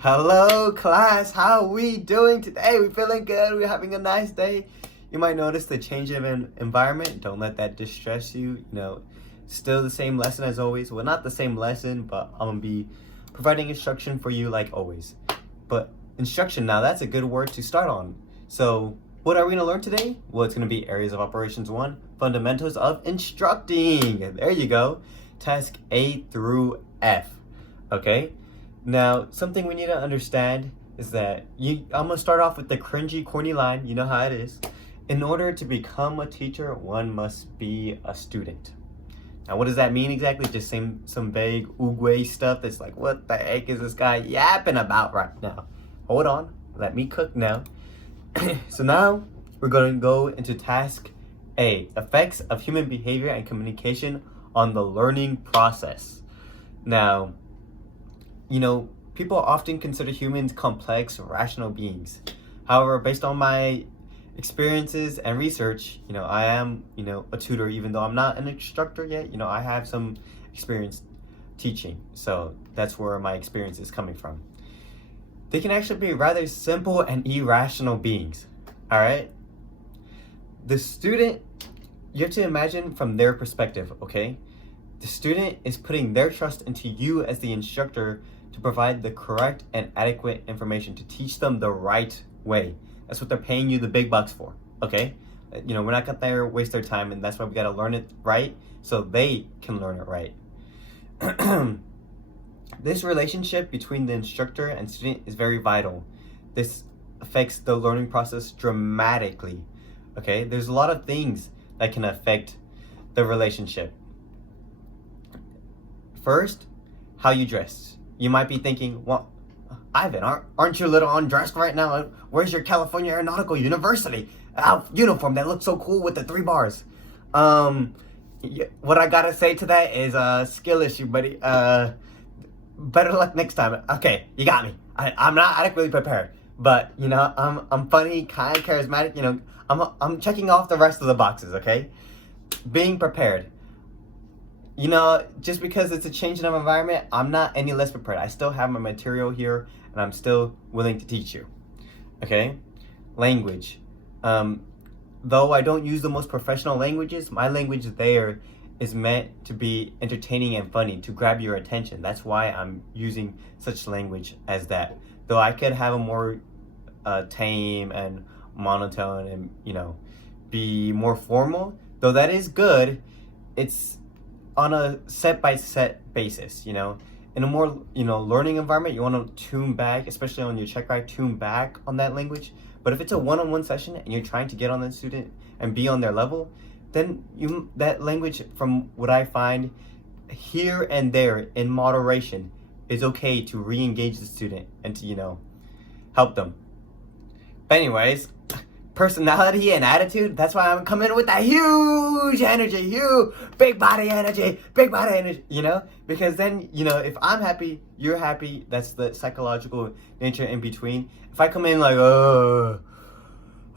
Hello, class. How are we doing today? We feeling good? We're having a nice day. You might notice the change of environment. Don't let that distress you. Still the same lesson as always. Well, not the same lesson, but I'm gonna be providing instruction for you like always. But instruction, now that's a good word to start on. So, what are we gonna learn today? Well, it's gonna be areas of operations 1, fundamentals of instructing. There you go. Task A through F. Okay? Now, something we need to understand is that I'm gonna start off with the cringy, corny line. You know how it is. In order to become a teacher, one must be a student. Now, what does that mean exactly? Just some vague oogway stuff that's like, what the heck is this guy yapping about right now? Hold on, let me cook now. So now we're going to go into task A, effects of human behavior and communication on the learning process. Now, people often consider humans complex, rational beings. However, based on my experiences and research, I am, a tutor, even though I'm not an instructor yet. I have some experience teaching. So that's where my experience is coming from. They can actually be rather simple and irrational beings. All right? The student, you have to imagine from their perspective, okay? The student is putting their trust into you as the instructor to provide the correct and adequate information to teach them the right way. That's what they're paying you the big bucks for, okay? We're not gonna there waste their time, and that's why we gotta learn it right so they can learn it right. This relationship between the instructor and student is very vital. This affects the learning process dramatically, okay? There's a lot of things that can affect the relationship. First, how you dress. You might be thinking, well, Ivan, aren't you a little undressed right now? Where's your California Aeronautical University uniform that looks so cool with the 3 bars? What I gotta say to that is a skill issue, buddy. Better luck next time. Okay, you got me. I'm not adequately prepared, but I'm funny, kind, charismatic. I'm checking off the rest of the boxes. Okay, being prepared. Just because it's a change in environment, I'm not any less prepared. I still have my material here, and I'm still willing to teach you. Okay? Language. Though I don't use the most professional languages, my language there is meant to be entertaining and funny, to grab your attention. That's why I'm using such language as that. Though I could have a more tame and monotone and, be more formal, though that is good, it's on a set-by-set basis, In a more, learning environment, you want to tune back, especially on your check ride, tune back on that language. But if it's a one-on-one session and you're trying to get on the student and be on their level, then that language, from what I find, here and there in moderation, is okay to re-engage the student and to, help them. But anyways, personality and attitude, that's why I'm coming with that huge energy, big body energy, because then, if I'm happy, you're happy. That's the psychological nature in between. If I come in like,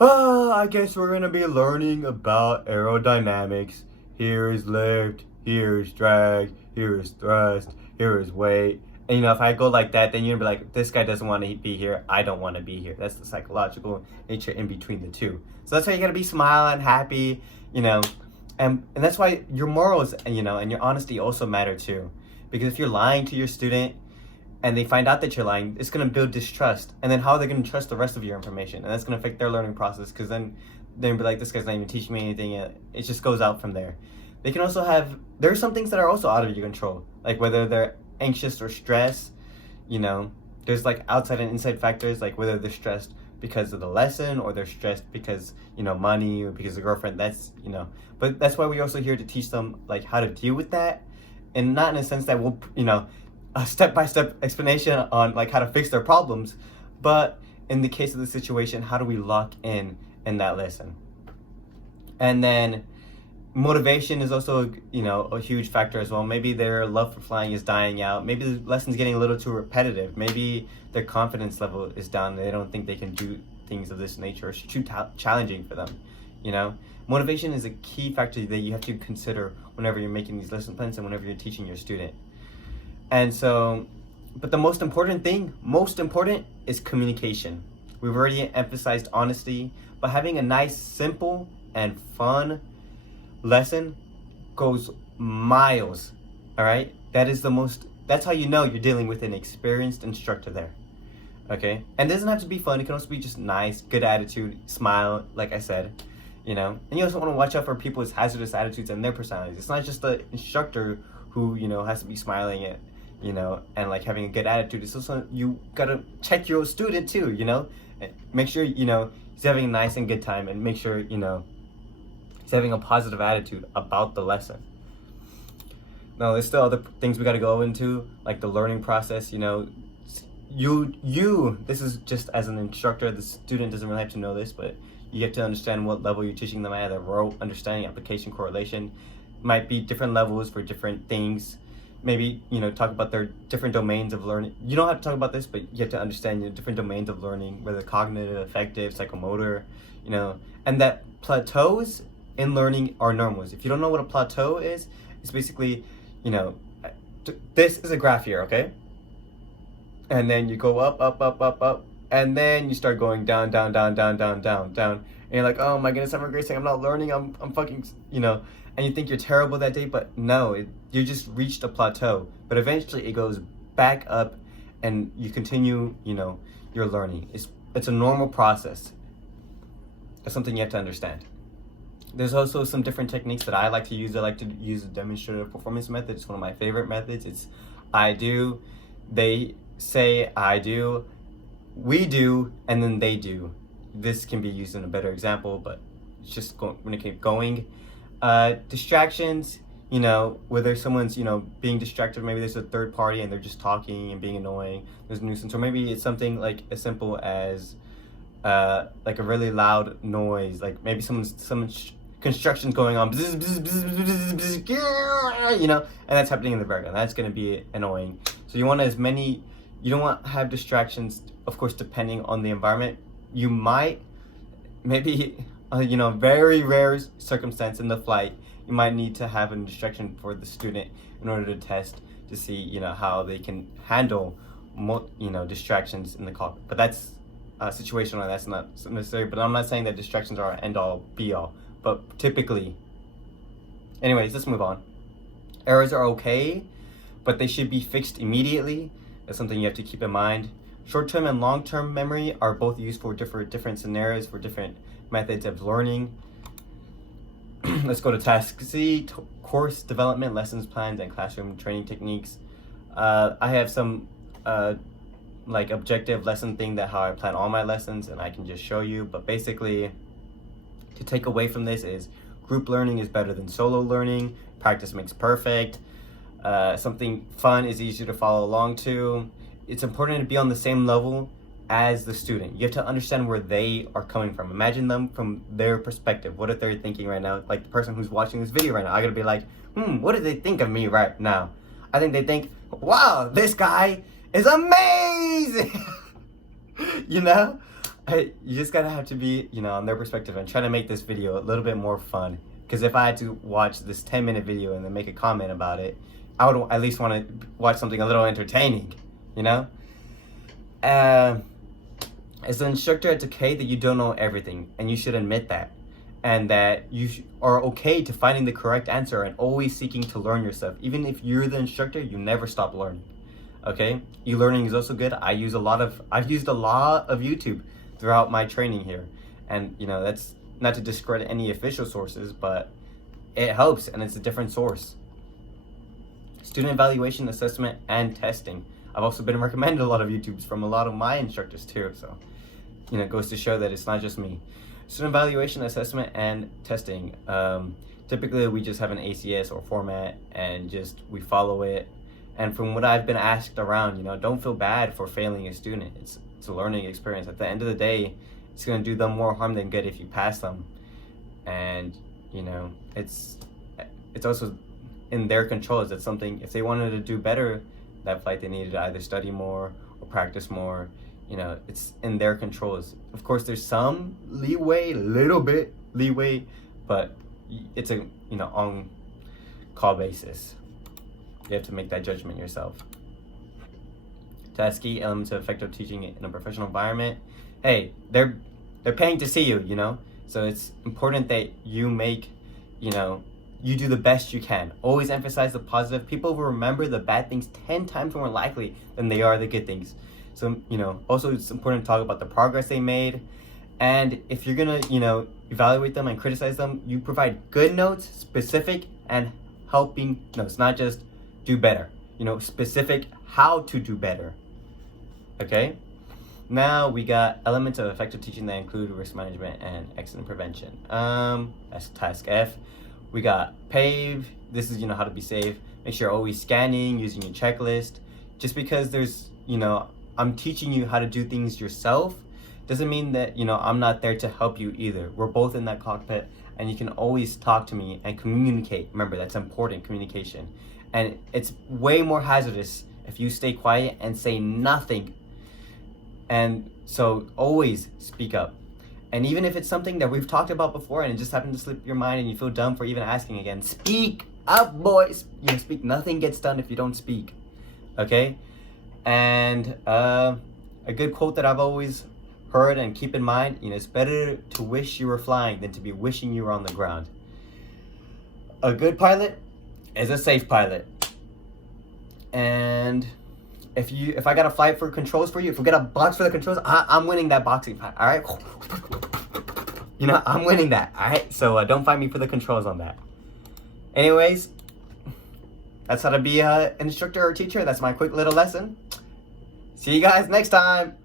I guess we're gonna be learning about aerodynamics. Here is lift, here is drag, here is thrust, here is weight. And if I go like that, then you're gonna be like, this guy doesn't want to be here, I don't want to be here. That's the psychological nature in between the two. So that's why you gotta be smiling, happy, and that's why your morals, and your honesty also matter too. Because if you're lying to your student and they find out that you're lying, it's gonna build distrust. And then how are they gonna trust the rest of your information? And that's gonna affect their learning process, because then they're gonna be like, this guy's not even teaching me anything. It just goes out from there. They can also there are some things that are also out of your control, like whether they're anxious or stressed. There's like outside and inside factors, like whether they're stressed because of the lesson or they're stressed because money or because of girlfriend. That's but that's why we're also here to teach them like how to deal with that, and not in a sense that we'll a step-by-step explanation on like how to fix their problems, but in the case of the situation, how do we lock in that lesson? And then motivation is also, a huge factor as well. Maybe their love for flying is dying out. Maybe the lesson's getting a little too repetitive. Maybe their confidence level is down. They don't think they can do things of this nature. It's too challenging for them, Motivation is a key factor that you have to consider whenever you're making these lesson plans and whenever you're teaching your student. And so But the most important is communication. We've already emphasized honesty, but having a nice, simple, and fun lesson goes miles. All right, that's how you know you're dealing with an experienced instructor there. Okay, and it doesn't have to be fun. It can also be just nice, good attitude, smile, like I said, and you also want to watch out for people's hazardous attitudes and their personalities. It's not just the instructor who has to be smiling at and like having a good attitude. It's also, you gotta check your student too, and make sure he's having a nice and good time, and make sure he's having a positive attitude about the lesson. Now, there's still other things we got to go into, like the learning process. This is just as an instructor. The student doesn't really have to know this, but you have to understand what level you're teaching them at. The rote, understanding, application, correlation might be different levels for different things. Maybe talk about their different domains of learning. You don't have to talk about this, but you have to understand your different domains of learning, whether cognitive, affective, psychomotor, and that plateaus in learning are normals. If you don't know what a plateau is, it's basically this is a graph here, okay? And then you go up, up, up, up, up, and then you start going down, down, down, down, down, down, down. And you're like, oh my goodness, I'm regressing, I'm not learning, I'm fucking, and you think you're terrible that day, but no, you just reached a plateau. But eventually it goes back up, and you continue, your learning. It's a normal process. That's something you have to understand. There's also some different techniques that I like to use. I like to use the demonstrative performance method. It's one of my favorite methods. It's I do, they say, I do, we do, and then they do. This can be used in a better example, but it's just going to keep going. Distractions, whether someone's, being distracted, maybe there's a third party and they're just talking and being annoying, there's a nuisance, or maybe it's something like as simple as like a really loud noise, like maybe some construction's going on, and that's happening in the background. That's going to be annoying. So you don't want to have distractions, of course, depending on the environment. You might, maybe, very rare circumstance in the flight, you might need to have a distraction for the student in order to test to see, how they can handle, distractions in the cockpit. But that's situational, and that's not necessary. But I'm not saying that distractions are end all, be all. But typically, anyways, let's move on. Errors are okay, but they should be fixed immediately. That's something you have to keep in mind. Short-term and long-term memory are both used for different scenarios, for different methods of learning. Let's go to task C, course development, lessons plans, and classroom training techniques. I have some like objective lesson thing that how I plan all my lessons, and I can just show you. But basically, to take away from this is group learning is better than solo learning. Practice makes perfect. Something fun is easier to follow along to. It's important to be on the same level as the student. You have to understand where they are coming from. Imagine them from their perspective. What if they're thinking right now? Like the person who's watching this video right now, I gotta be like, what do they think of me right now? I think they think, wow, this guy is amazing. You just gotta have to be, on their perspective and try to make this video a little bit more fun. Because if I had to watch this 10-minute video and then make a comment about it, I would at least want to watch something a little entertaining, As an instructor, it's okay that you don't know everything, and you should admit that. And that you are okay to finding the correct answer and always seeking to learn yourself. Even if you're the instructor, you never stop learning. Okay? E-learning is also good. I've used a lot of YouTube throughout my training here. And, that's not to discredit any official sources, but it helps, and it's a different source. Student evaluation, assessment, and testing. I've also been recommended a lot of YouTubes from a lot of my instructors too, so it goes to show that it's not just me. Student evaluation, assessment, and testing. Typically we just have an ACS or format, and we follow it. And from what I've been asked around, don't feel bad for failing a student. It's a learning experience. At the end of the day, it's going to do them more harm than good if you pass them. And it's also in their control. Is that something, if they wanted to do better that flight, they needed to either study more or practice more. It's in their controls. Of course, there's some leeway, little bit leeway, but it's a on call basis. You have to make that judgment yourself. Tuskegee, Elements of Effective Teaching in a Professional Environment. Hey, they're paying to see you, you know? So it's important that you make, you know, you do the best you can. Always emphasize the positive. People will remember the bad things 10 times more likely than they are the good things. So, you know, also it's important to talk about the progress they made. And if you're gonna, you know, evaluate them and criticize them, you provide good notes, specific and helping notes, not just do better. You know, specific how to do better. Okay? Now we got elements of effective teaching that include risk management and accident prevention. That's task F. We got PAVE. This is, you know, how to be safe. Make sure you're always scanning, using your checklist. Just because there's, you know, I'm teaching you how to do things yourself doesn't mean that, you know, I'm not there to help you either. We're both in that cockpit and you can always talk to me and communicate. Remember, that's important, communication. And it's way more hazardous if you stay quiet and say nothing. And so always speak up. And even if it's something that we've talked about before and it just happened to slip your mind and you feel dumb for even asking again, speak up, boys. You know, speak. Nothing gets done if you don't speak. Okay? And a good quote that I've always heard and keep in mind, you know, it's better to wish you were flying than to be wishing you were on the ground. A good pilot is a safe pilot. And if I got a fight for controls for you, if we got a box for the controls, I'm winning that boxing fight, all right? You know, I'm winning that, all right? So don't fight me for the controls on that. Anyways, that's how to be an instructor or teacher. That's my quick little lesson. See you guys next time.